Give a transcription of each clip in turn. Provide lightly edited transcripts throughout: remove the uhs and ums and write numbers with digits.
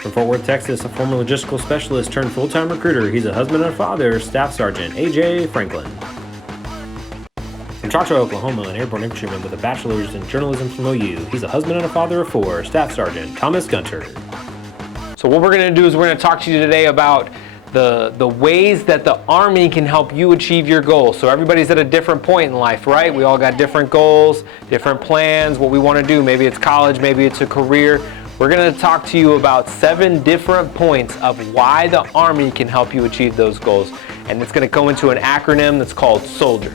From Fort Worth, Texas, a former logistical specialist turned full-time recruiter, he's a husband and a father, Staff Sergeant A.J. Franklin. From Choctaw, Oklahoma, an airborne infantryman with a bachelor's in journalism from OU, he's a husband and a father of 4, Staff Sergeant Thomas Gunter. So what we're going to do is we're going to talk to you today about the ways that the Army can help you achieve your goals. So everybody's at a different point in life, right? We all got different goals, different plans, what we want to do. Maybe it's college, maybe it's a career. We're going to talk to you about 7 different points of why the Army can help you achieve those goals. And it's going to go into an acronym that's called SOLDIER.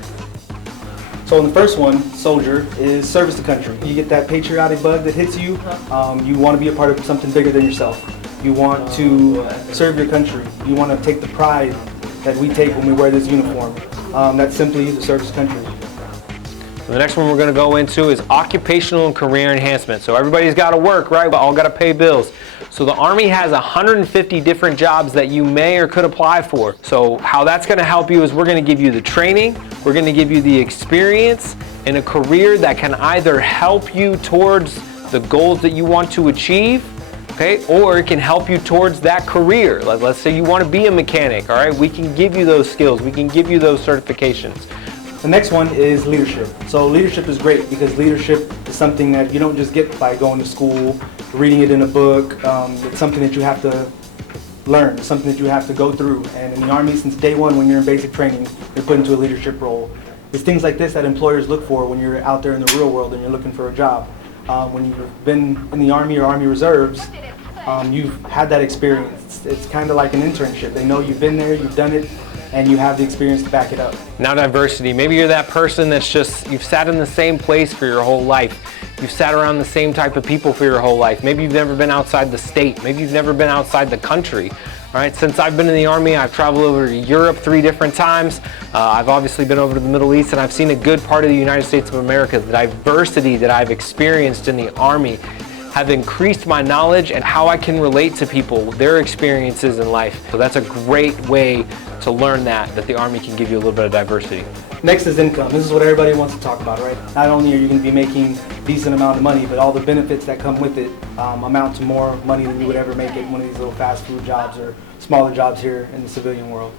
So in the first one, SOLDIER, is service to country. You get that patriotic bug that hits you. You want to be a part of something bigger than yourself. You want to serve your country. You want to take the pride that we take when we wear this uniform. That's simply the service to country. The next one we're going to go into is occupational and career enhancement. So everybody's got to work, right? We all got to pay bills. So the Army has 150 different jobs that you may or could apply for. So how that's going to help you is we're going to give you the training, we're going to give you the experience in a career that can either help you towards the goals that you want to achieve, okay, or it can help you towards that career. Let's say you want to be a mechanic, all right? We can give you those skills, we can give you those certifications. The next one is leadership. So leadership is great because leadership is something that you don't just get by going to school, reading it in a book. It's something that you have to learn, it's something that you have to go through. And in the Army, since day one, when you're in basic training, you're put into a leadership role. It's things like this that employers look for when you're out there in the real world and you're looking for a job. When you've been in the Army or Army Reserves, you've had that experience. It's kind of like an internship. They know you've been there, you've done it, and you have the experience to back it up. Now diversity. Maybe you're that person that's just, you've sat in the same place for your whole life. You've sat around the same type of people for your whole life. Maybe you've never been outside the state. Maybe you've never been outside the country. All right, since I've been in the Army, I've traveled over to Europe 3 different times. I've obviously been over to the Middle East, and I've seen a good part of the United States of America. The diversity that I've experienced in the Army have increased my knowledge and how I can relate to people, their experiences in life. So that's a great way to learn that the Army can give you a little bit of diversity. Next is income. This is what everybody wants to talk about, right? Not only are you going to be making a decent amount of money, but all the benefits that come with it amount to more money than you would ever make at one of these little fast food jobs or smaller jobs here in the civilian world.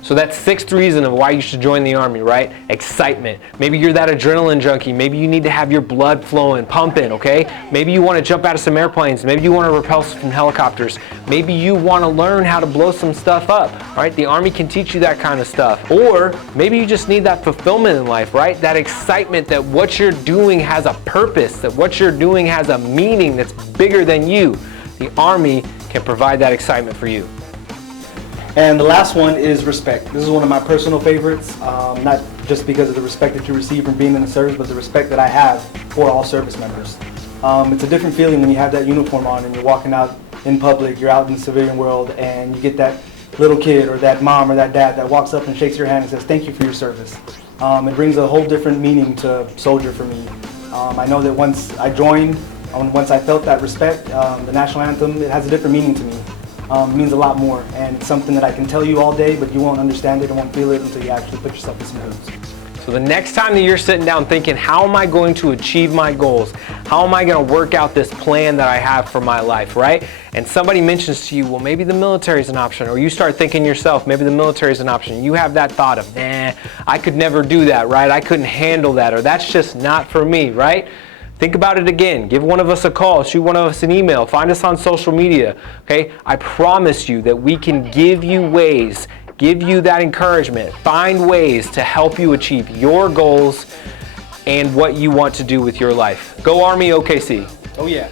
So that's 6th reason of why you should join the Army, right? Excitement. Maybe you're that adrenaline junkie. Maybe you need to have your blood flowing, pumping, okay? Maybe you want to jump out of some airplanes. Maybe you want to rappel from helicopters. Maybe you want to learn how to blow some stuff up, right? The Army can teach you that kind of stuff. Or maybe you just need that fulfillment in life, right? That excitement that what you're doing has a purpose, that what you're doing has a meaning that's bigger than you. The Army can provide that excitement for you. And the last one is respect. This is one of my personal favorites, not just because of the respect that you receive from being in the service, but the respect that I have for all service members. It's a different feeling when you have that uniform on and you're walking out in public, you're out in the civilian world, and you get that little kid or that mom or that dad that walks up and shakes your hand and says, "Thank you for your service." It brings a whole different meaning to soldier for me. I know that once I joined, once I felt that respect, the national anthem, it has a different meaning to me. It means a lot more, and it's something that I can tell you all day, but you won't understand it and won't feel it until you actually put yourself in some boots. So the next time that you're sitting down thinking, how am I going to achieve my goals? How am I going to work out this plan that I have for my life, right? And somebody mentions to you, well, maybe the military is an option, or you start thinking yourself, maybe the military is an option. You have that thought of, nah, I could never do that, right? I couldn't handle that, or that's just not for me, right? Think about it again. Give one of us a call, shoot one of us an email, find us on social media, okay? I promise you that we can give you ways, give you that encouragement, find ways to help you achieve your goals and what you want to do with your life. Go Army OKC. Oh yeah.